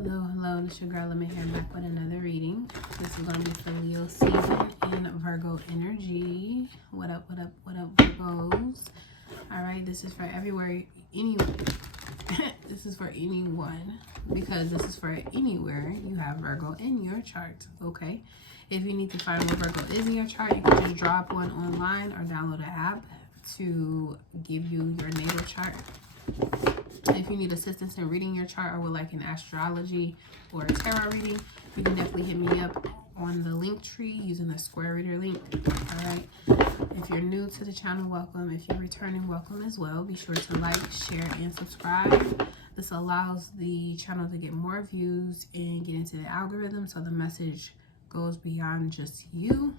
Hello, this is your girl Lemon here, back with another reading. This is going to be for Leo season and Virgo energy. What up, Virgos? Alright, this is for everywhere, anyone. This is for anyone, because this is for anywhere you have Virgo in your chart, okay? If you need to find where Virgo is in your chart, you can just drop one online or download an app to give you your natal chart. If you need assistance in reading your chart or would like an astrology or a tarot reading, you can definitely hit me up on the link tree using the square reader link. All right. If you're new to the channel, welcome. If you're returning, welcome as well. Be sure to like, share, and subscribe. This allows the channel to get more views and get into the algorithm so the message goes beyond just you.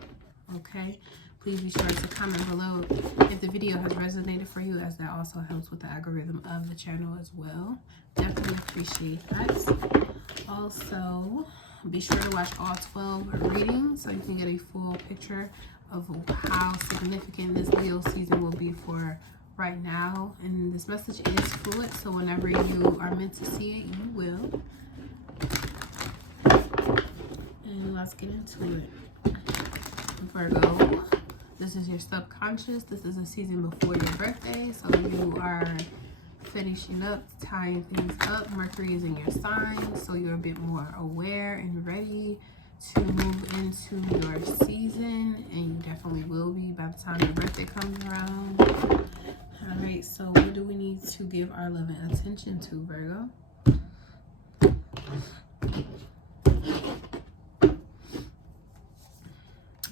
Okay. Please be sure to comment below if the video has resonated for you, as that also helps with the algorithm of the channel as well. Definitely appreciate that. Also, be sure to watch all 12 readings so you can get a full picture of how significant this Leo season will be for right now. And this message is fluid, so whenever you are meant to see it, you will. And let's get into it. Virgo. This is your subconscious. This is a season before your birthday. So you are finishing up, tying things up. Mercury is in your sign. So you're a bit more aware and ready to move into your season. And you definitely will be by the time your birthday comes around. All right. So what do we need to give our love and attention to, Virgo?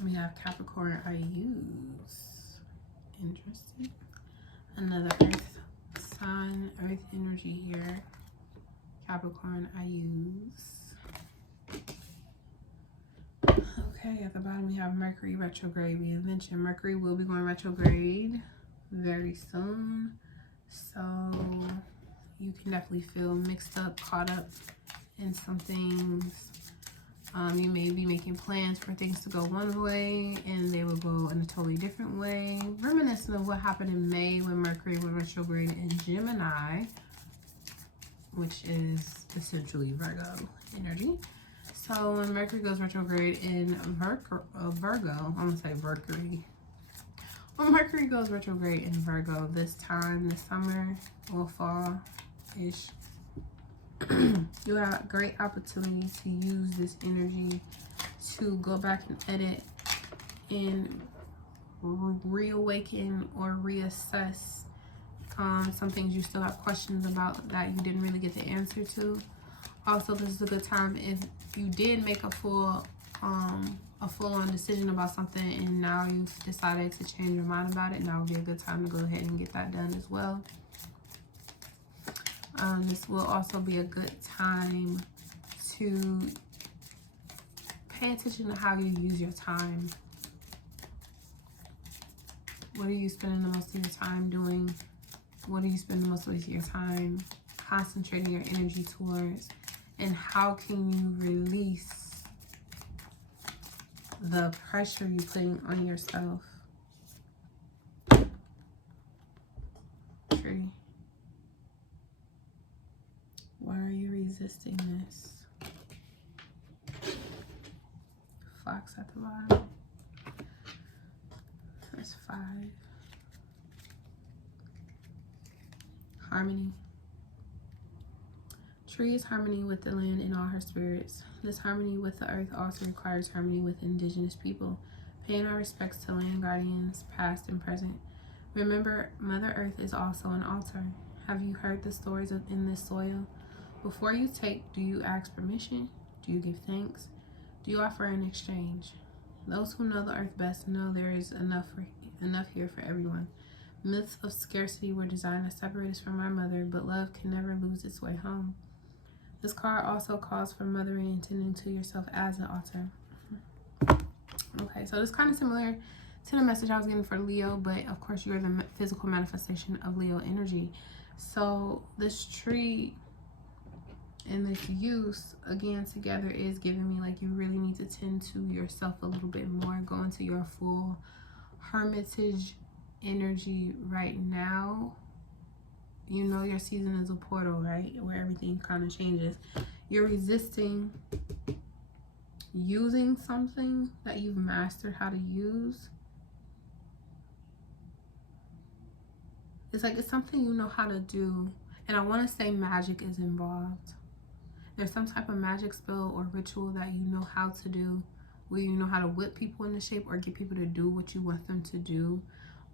We have Capricorn, I use. Interesting. Another earth sign, earth energy here. Capricorn, I use. Okay, at the bottom we have Mercury retrograde. We have mentioned Mercury will be going retrograde very soon. So you can definitely feel mixed up, caught up in some things. You may be making plans for things to go one way and they will go in a totally different way. Reminiscent of what happened in May when Mercury went retrograde in Gemini, which is essentially Virgo energy. So when Mercury goes retrograde in Virgo, I'm gonna say Mercury. When Mercury goes retrograde in Virgo this time, this summer or fall-ish, you have a great opportunity to use this energy to go back and edit and reawaken or reassess some things you still have questions about that you didn't really get the answer to. Also, this is a good time if you did make a full-on decision about something and now you've decided to change your mind about it. Now would be a good time to go ahead and get that done as well. This will also be a good time to pay attention to how you use your time. What are you spending the most of your time doing? What are you spending most of your time concentrating your energy towards? And how can you release the pressure you're putting on yourself? Tree. Why are you resisting this? Fox at the bottom. That's 5. Harmony. Tree is harmony with the land and all her spirits. This harmony with the earth also requires harmony with indigenous people. Paying our respects to land guardians, past and present. Remember, Mother Earth is also an altar. Have you heard the stories in this soil? Before you take, do you ask permission? Do you give thanks? Do you offer an exchange? Those who know the earth best know there is enough here for everyone. Myths of scarcity were designed to separate us from our mother, but love can never lose its way home. This card also calls for mothering and tending to yourself as an altar. Okay, so it's kind of similar to the message I was getting for Leo, but of course you're the physical manifestation of Leo energy. So this tree and this use again together is giving me like you really need to tend to yourself a little bit more, go into your full hermitage energy right now. You know your season is a portal, right, where everything kind of changes. You're resisting using something that you've mastered how to use. It's like it's something you know how to do. And I want to say magic is involved. There's some type of magic spell or ritual that you know how to do, where you know how to whip people into shape or get people to do what you want them to do,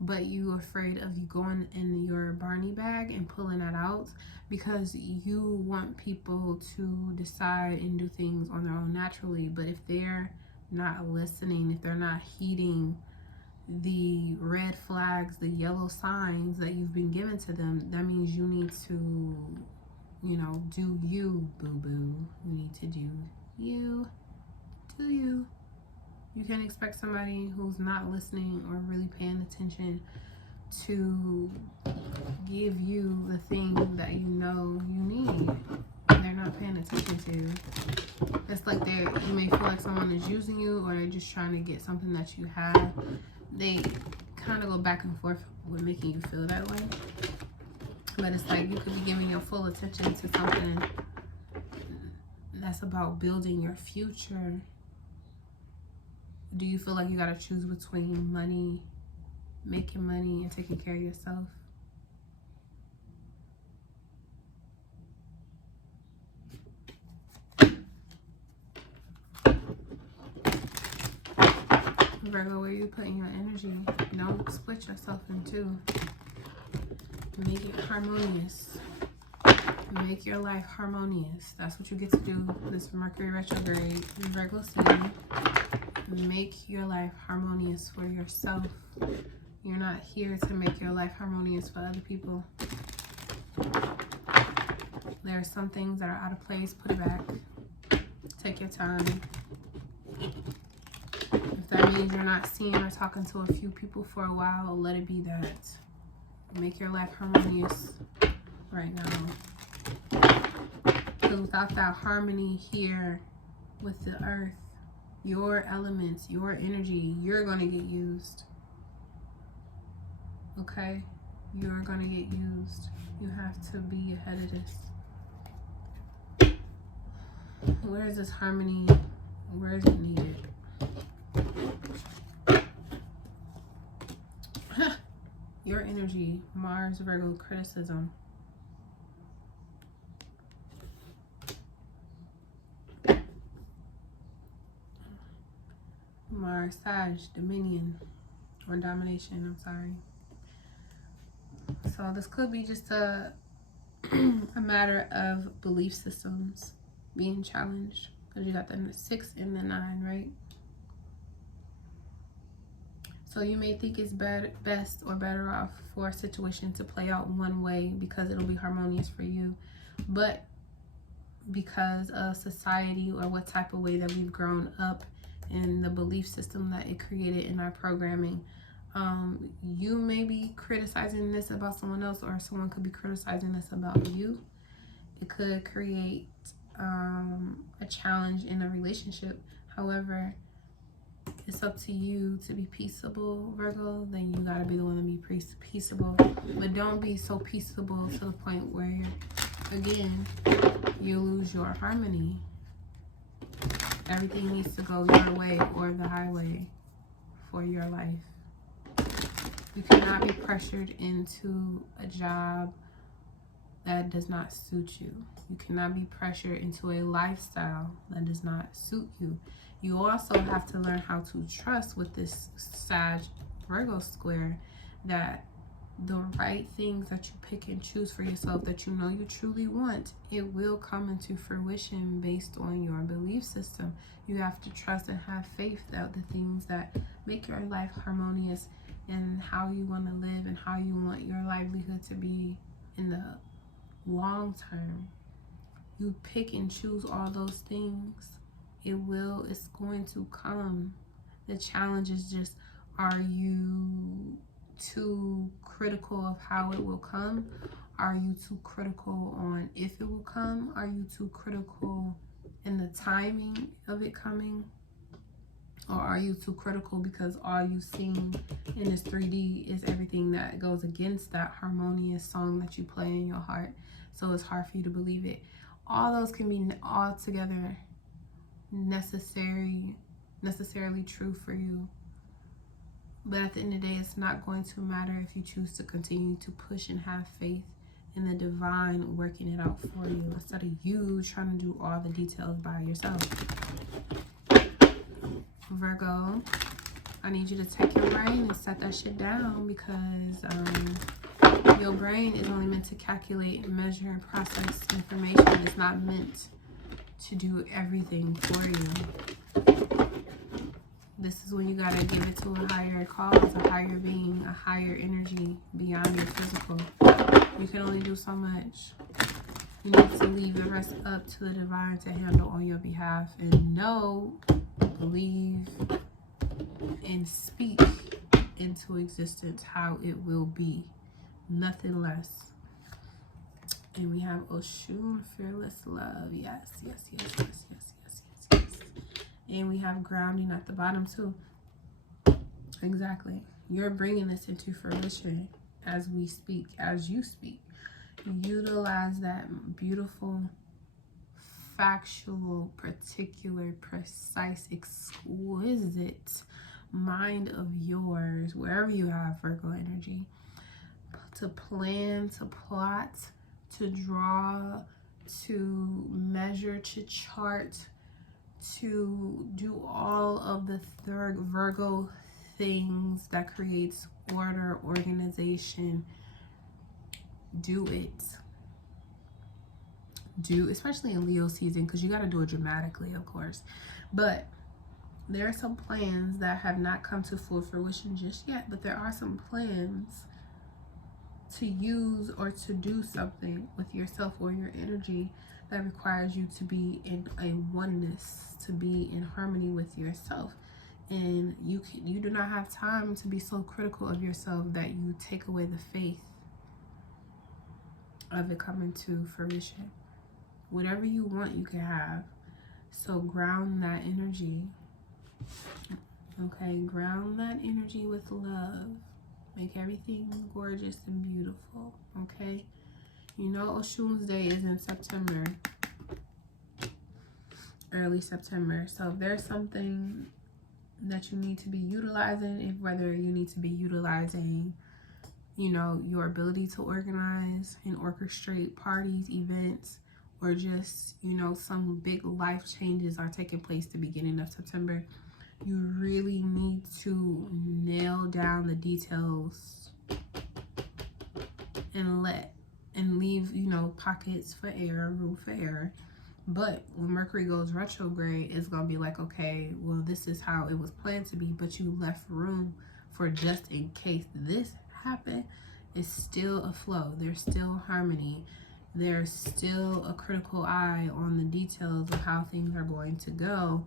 but you're afraid of you going in your Barney bag and pulling that out because you want people to decide and do things on their own naturally. But if they're not listening, if they're not heeding the red flags, the yellow signs that you've been given to them, that means you need to, you know, do you, boo-boo. You need to do you. Do you. You can't expect somebody who's not listening or really paying attention to give you the thing that you know you need. They're not paying attention to. It's like you may feel like someone is using you, or they're just trying to get something that you have. They kind of go back and forth with making you feel that way. But it's like you could be giving your full attention to something that's about building your future. Do you feel like you got to choose between money, making money, and taking care of yourself? Virgo, where you putting your energy? Don't split yourself in two. Make it harmonious. Make your life harmonious. That's what you get to do this Mercury retrograde, Virgo season. Make your life harmonious for yourself. You're not here to make your life harmonious for other people. There are some things that are out of place. Put it back. Take your time. If that means you're not seeing or talking to a few people for a while, let it be that. Make your life harmonious right now. Because without that harmony here with the earth, your elements, your energy, you're going to get used. Okay? You're going to get used. You have to be ahead of this. Where is this harmony? Where is it needed? Your energy, Mars, Virgo, criticism. Mars, Sag, dominion, or domination, I'm sorry. So this could be just a matter of belief systems being challenged, because you got the 6 and the 9, right? So you may think it's best or better off for a situation to play out one way because it'll be harmonious for you. But because of society or what type of way that we've grown up and the belief system that it created in our programming, you may be criticizing this about someone else, or someone could be criticizing this about you. It could create a challenge in a relationship. However, it's up to you to be peaceable, Virgo. Then you gotta be the one to be peaceable. But don't be so peaceable to the point where, again, you lose your harmony. Everything needs to go your way or the highway for your life. You cannot be pressured into a job that does not suit you. You cannot be pressured into a lifestyle that does not suit you. You also have to learn how to trust with this Sag Virgo square that the right things that you pick and choose for yourself that you know you truly want, it will come into fruition based on your belief system. You have to trust and have faith that the things that make your life harmonious and how you want to live and how you want your livelihood to be in the long term, you pick and choose all those things, it's going to come. The challenge is just, are you too critical of how it will come? Are you too critical on if it will come? Are you too critical in the timing of it coming? Or are you too critical because all you've seen in this 3D is everything that goes against that harmonious song that you play in your heart? So it's hard for you to believe it. all those can be altogether necessarily true for you. But at the end of the day, it's not going to matter if you choose to continue to push and have faith in the divine working it out for you instead of you trying to do all the details by yourself. Virgo, I need you to take your brain and set that shit down, because your brain is only meant to calculate, measure, and process information. It's not meant to do everything for you. This is when you gotta give it to a higher cause, a higher being, a higher energy beyond your physical. You can only do so much. You need to leave the rest up to the divine to handle on your behalf, and know, believe, and speak into existence how it will be. Nothing less. And we have Oshun, fearless love. Yes, yes, yes, yes, yes, yes, yes, yes. And we have grounding at the bottom too. Exactly. You're bringing this into fruition as we speak, as you speak. Utilize that beautiful, factual, particular, precise, exquisite mind of yours, wherever you have Virgo energy, to plan, to plot, to draw, to measure, to chart, to do all of the third Virgo things that creates order, organization. Do it. Especially in Leo season, because you got to do it dramatically, of course. But there are some plans that have not come to full fruition just yet, but there are some plans to use or to do something with yourself or your energy that requires you to be in a oneness, to be in harmony with yourself. And you do not have time to be so critical of yourself that you take away the faith of it coming to fruition. Whatever you want, you can have. So ground that energy. Okay, ground that energy with love. Make everything gorgeous and beautiful. Okay, you know Oshun's day is in September, early September. So if there's something that you need to be utilizing, whether you need to be utilizing, you know, your ability to organize and orchestrate parties, events, or just, you know, some big life changes are taking place the beginning of September, you really need to nail down the details and leave, you know, pockets for error, room for error. But when Mercury goes retrograde, it's going to be like, okay, well, this is how it was planned to be, but you left room for just in case this happened. It's still a flow. There's still harmony. There's still a critical eye on the details of how things are going to go.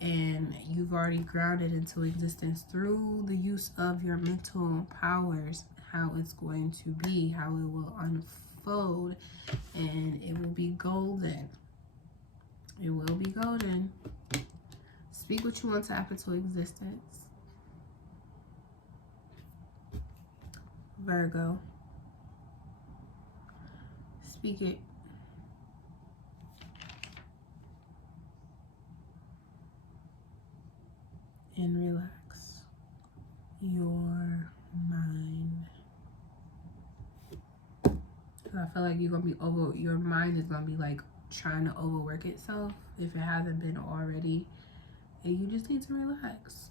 And you've already grounded into existence through the use of your mental powers, how it's going to be, how it will unfold, and it will be golden. It will be golden. Speak what you want to happen to existence. Virgo. Speak it. And relax your mind. I feel like you're gonna be your mind is gonna be like trying to overwork itself if it hasn't been already, and you just need to relax.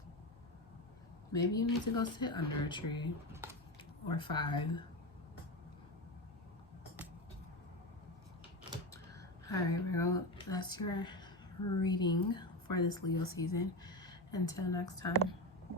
Maybe you need to go sit under a tree or 5. All right, Virgo, that's your reading for this Leo season. Until next time.